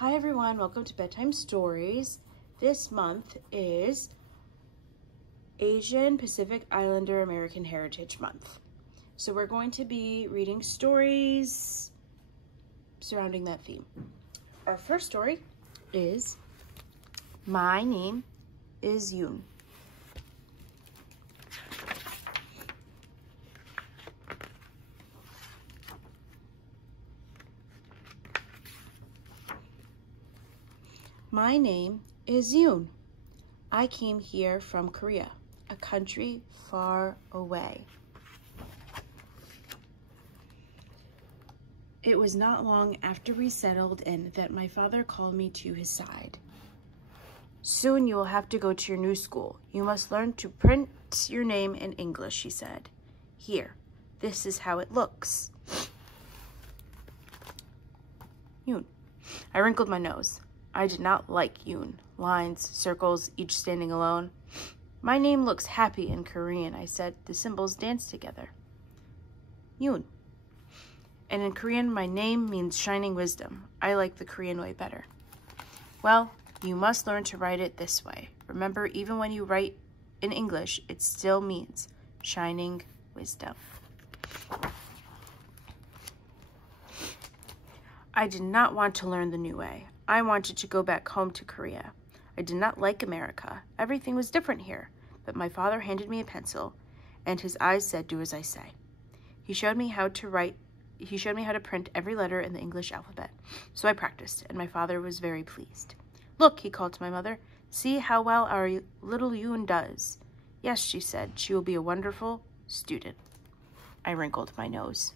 Hi everyone, welcome to Bedtime Stories. This month is Asian Pacific Islander American Heritage Month. So we're going to be reading stories surrounding that theme. Our first story is My Name is Yoon. My name is Yoon. I came here from Korea, a country far away. It was not long after we settled in that my father called me to his side. Soon you will have to go to your new school. You must learn to print your name in English, he said. Here, this is how it looks. Yoon. I wrinkled my nose. I did not like Yoon. Lines, circles, each standing alone. My name looks happy in Korean, I said. The symbols dance together. Yoon. And in Korean, my name means shining wisdom. I like the Korean way better. Well, you must learn to write it this way. Remember, even when you write in English, it still means shining wisdom. I did not want to learn the new way. I wanted to go back home to Korea. I did not like America. Everything was different here. But my father handed me a pencil, and his eyes said, "Do as I say." He showed me how to print every letter in the English alphabet. So I practiced, and my father was very pleased. "Look," he called to my mother. "See how well our little Yoon does." "Yes," she said. "She will be a wonderful student." I wrinkled my nose.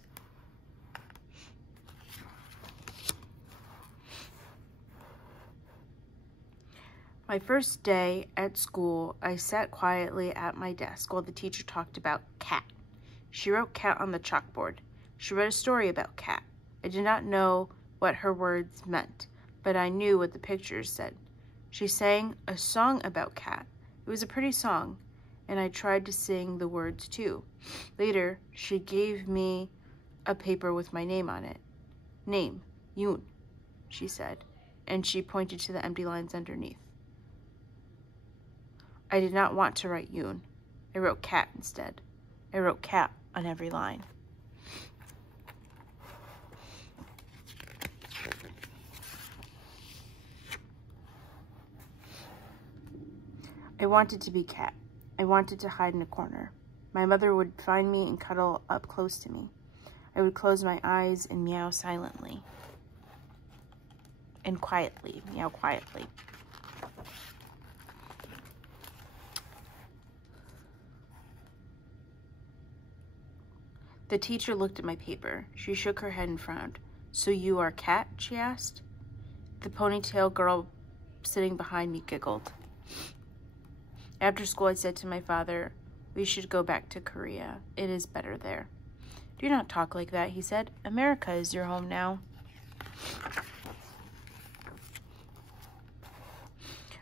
My first day at school, I sat quietly at my desk while the teacher talked about cat. She wrote cat on the chalkboard. She read a story about cat. I did not know what her words meant, but I knew what the pictures said. She sang a song about cat. It was a pretty song, and I tried to sing the words too. Later, she gave me a paper with my name on it. "Name, Yoon," she said, and she pointed to the empty lines underneath. I did not want to write Yoon. I wrote cat instead. I wrote cat on every line. I wanted to be cat. I wanted to hide in a corner. My mother would find me and cuddle up close to me. I would close my eyes and meow silently. And quietly, meow quietly. The teacher looked at my paper. She shook her head and frowned. "So you are cat?" she asked. The ponytail girl sitting behind me giggled. After school, I said to my father, "We should go back to Korea. It is better there." "Do not talk like that," he said. "America is your home now."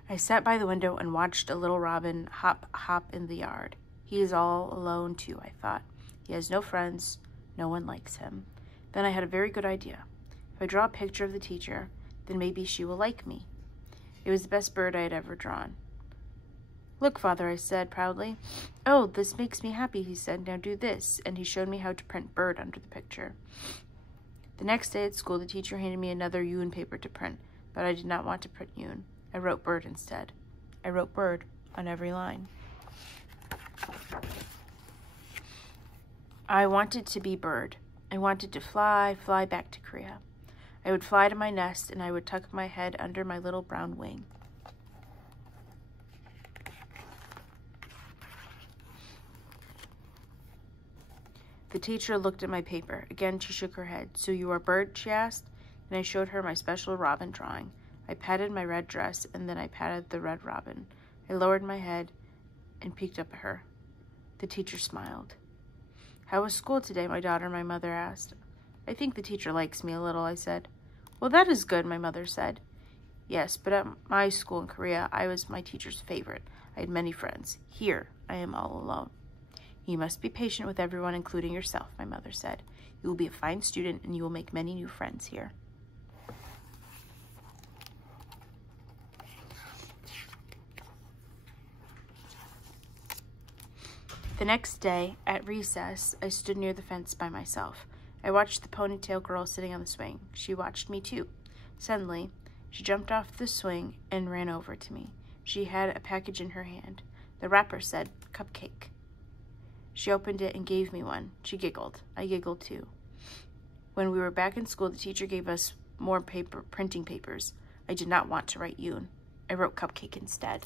I sat by the window and watched a little robin hop in the yard. He is all alone too, I thought. He has no friends. No one likes him. Then I had a very good idea. If I draw a picture of the teacher, then maybe she will like me. It was the best bird I had ever drawn. "Look, Father," I said proudly. "Oh, this makes me happy," he said. "Now do this." And he showed me how to print bird under the picture. The next day at school, the teacher handed me another Yoon paper to print, but I did not want to print Yoon. I wrote bird instead. I wrote bird on every line. I wanted to be bird. I wanted to fly back to Korea. I would fly to my nest, and I would tuck my head under my little brown wing. The teacher looked at my paper. Again, she shook her head. "So you are bird?" she asked, and I showed her my special robin drawing. I patted my red dress, and then I patted the red robin. I lowered my head and peeked up at her. The teacher smiled. "How was school today, my daughter?" my mother asked. "I think the teacher likes me a little," I said. "Well, that is good," my mother said. "Yes, but at my school in Korea, I was my teacher's favorite. I had many friends. Here, I am all alone." "You must be patient with everyone, including yourself," my mother said. "You will be a fine student, and you will make many new friends here." The next day, at recess, I stood near the fence by myself. I watched the ponytail girl sitting on the swing. She watched me too. Suddenly, she jumped off the swing and ran over to me. She had a package in her hand. The wrapper said, "Cupcake." She opened it and gave me one. She giggled. I giggled too. When we were back in school, the teacher gave us more printing papers. I did not want to write Yoon. I wrote Cupcake instead.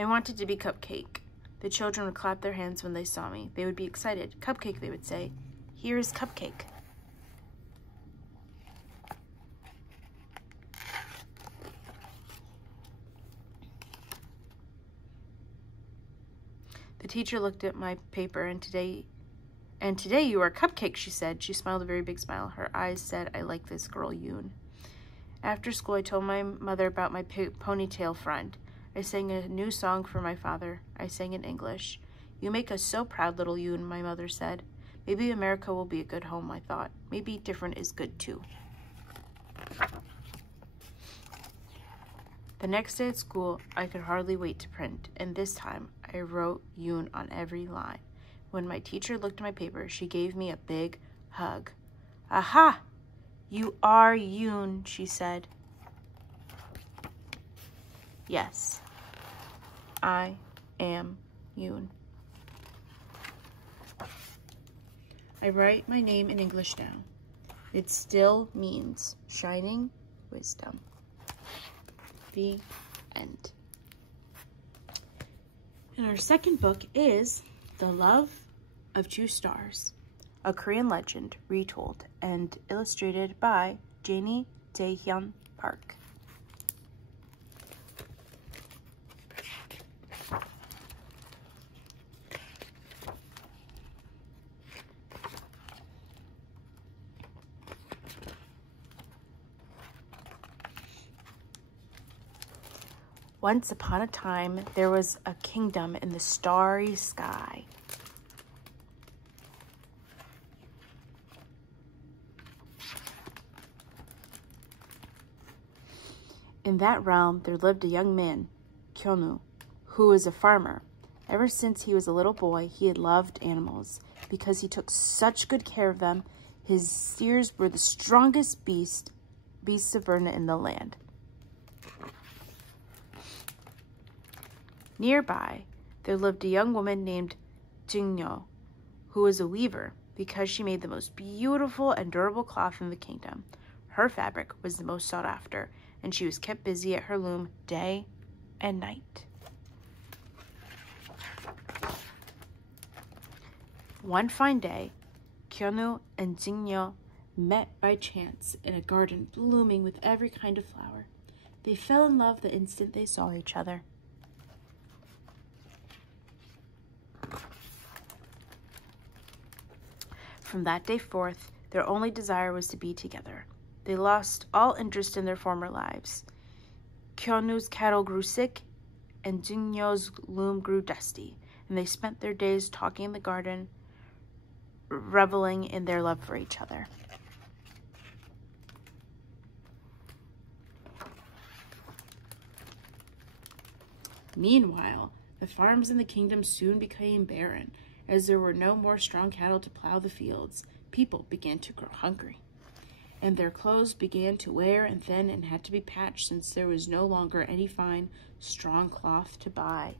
I wanted to be Cupcake. The children would clap their hands when they saw me. They would be excited. "Cupcake," they would say. "Here is Cupcake." The teacher looked at my paper, and today you are Cupcake, she said. She smiled a very big smile. Her eyes said, "I like this girl, Yoon." After school, I told my mother about my ponytail friend. I sang a new song for my father. I sang in English. "You make us so proud, little Yoon," my mother said. Maybe America will be a good home, I thought. Maybe different is good too. The next day at school, I could hardly wait to print, and this time I wrote Yoon on every line. When my teacher looked at my paper, she gave me a big hug. "Aha! You are Yoon," she said. Yes, I am Yoon. I write my name in English now. It still means shining wisdom. The end. And our second book is The Love of Two Stars, a Korean legend retold and illustrated by Janie Dae-hyun Park. Once upon a time, there was a kingdom in the starry sky. In that realm, there lived a young man, Kyonu, who was a farmer. Ever since he was a little boy, he had loved animals. Because he took such good care of them, his steers were the strongest beasts of burden in the land. Nearby, there lived a young woman named Jingnyo, who was a weaver because she made the most beautiful and durable cloth in the kingdom. Her fabric was the most sought after, and she was kept busy at her loom day and night. One fine day, Kyonu and Jingnyo met by chance in a garden blooming with every kind of flower. They fell in love the instant they saw each other. From that day forth, their only desire was to be together. They lost all interest in their former lives. Kyonu's cattle grew sick, and Jingnyo's loom grew dusty, and they spent their days talking in the garden, reveling in their love for each other. Meanwhile, the farms in the kingdom soon became barren. As there were no more strong cattle to plow the fields, people began to grow hungry. And their clothes began to wear and thin and had to be patched since there was no longer any fine, strong cloth to buy.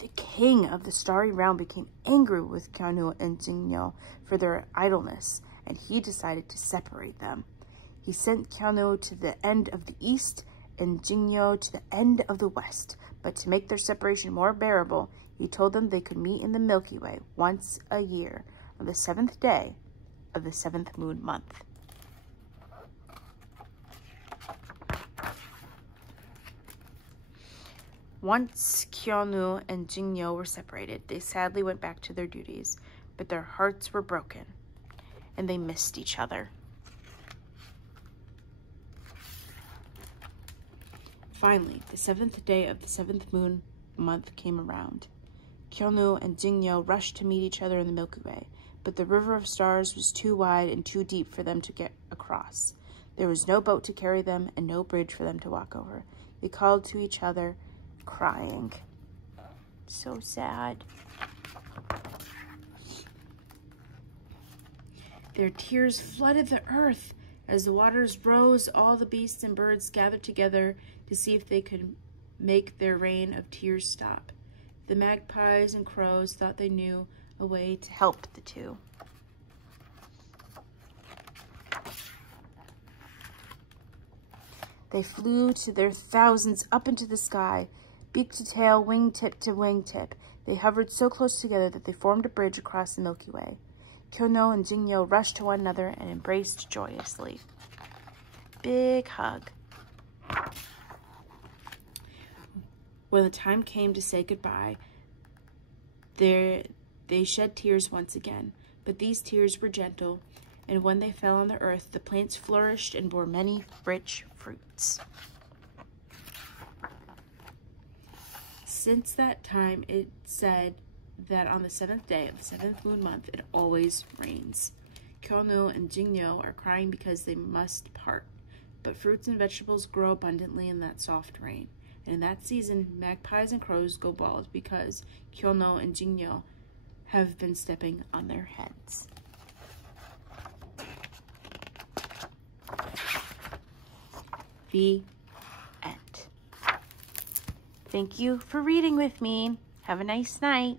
The king of the starry realm became angry with Kyonu and Jingnyo for their idleness, and he decided to separate them. He sent Kyonu to the end of the east and Jingnyo to the end of the west, but to make their separation more bearable, he told them they could meet in the Milky Way once a year on the 7th day of the 7th moon month. Once Kyonu and Jingnyo were separated, they sadly went back to their duties, but their hearts were broken, and they missed each other. Finally, the 7th day of the 7th moon month came around. Kyonu and Jingnyo rushed to meet each other in the Milky Way, but the river of stars was too wide and too deep for them to get across. There was no boat to carry them and no bridge for them to walk over. They called to each other, crying. So sad. Their tears flooded the earth. As the waters rose, all the beasts and birds gathered together to see if they could make their rain of tears stop. The magpies and crows thought they knew a way to help the two. They flew to their thousands up into the sky, beak to tail, wingtip to wingtip. They hovered so close together that they formed a bridge across the Milky Way. Kyono and Jingyo rushed to one another and embraced joyously. Big hug. When the time came to say goodbye, they shed tears once again, but these tears were gentle, and when they fell on the earth, the plants flourished and bore many rich fruits. Since that time, it said that on the 7th day of the 7th moon month, it always rains. Kyono and Jingyo are crying because they must part, but fruits and vegetables grow abundantly in that soft rain. And in that season, magpies and crows go bald because Kyono and Jingyo have been stepping on their heads. The end. Thank you for reading with me. Have a nice night.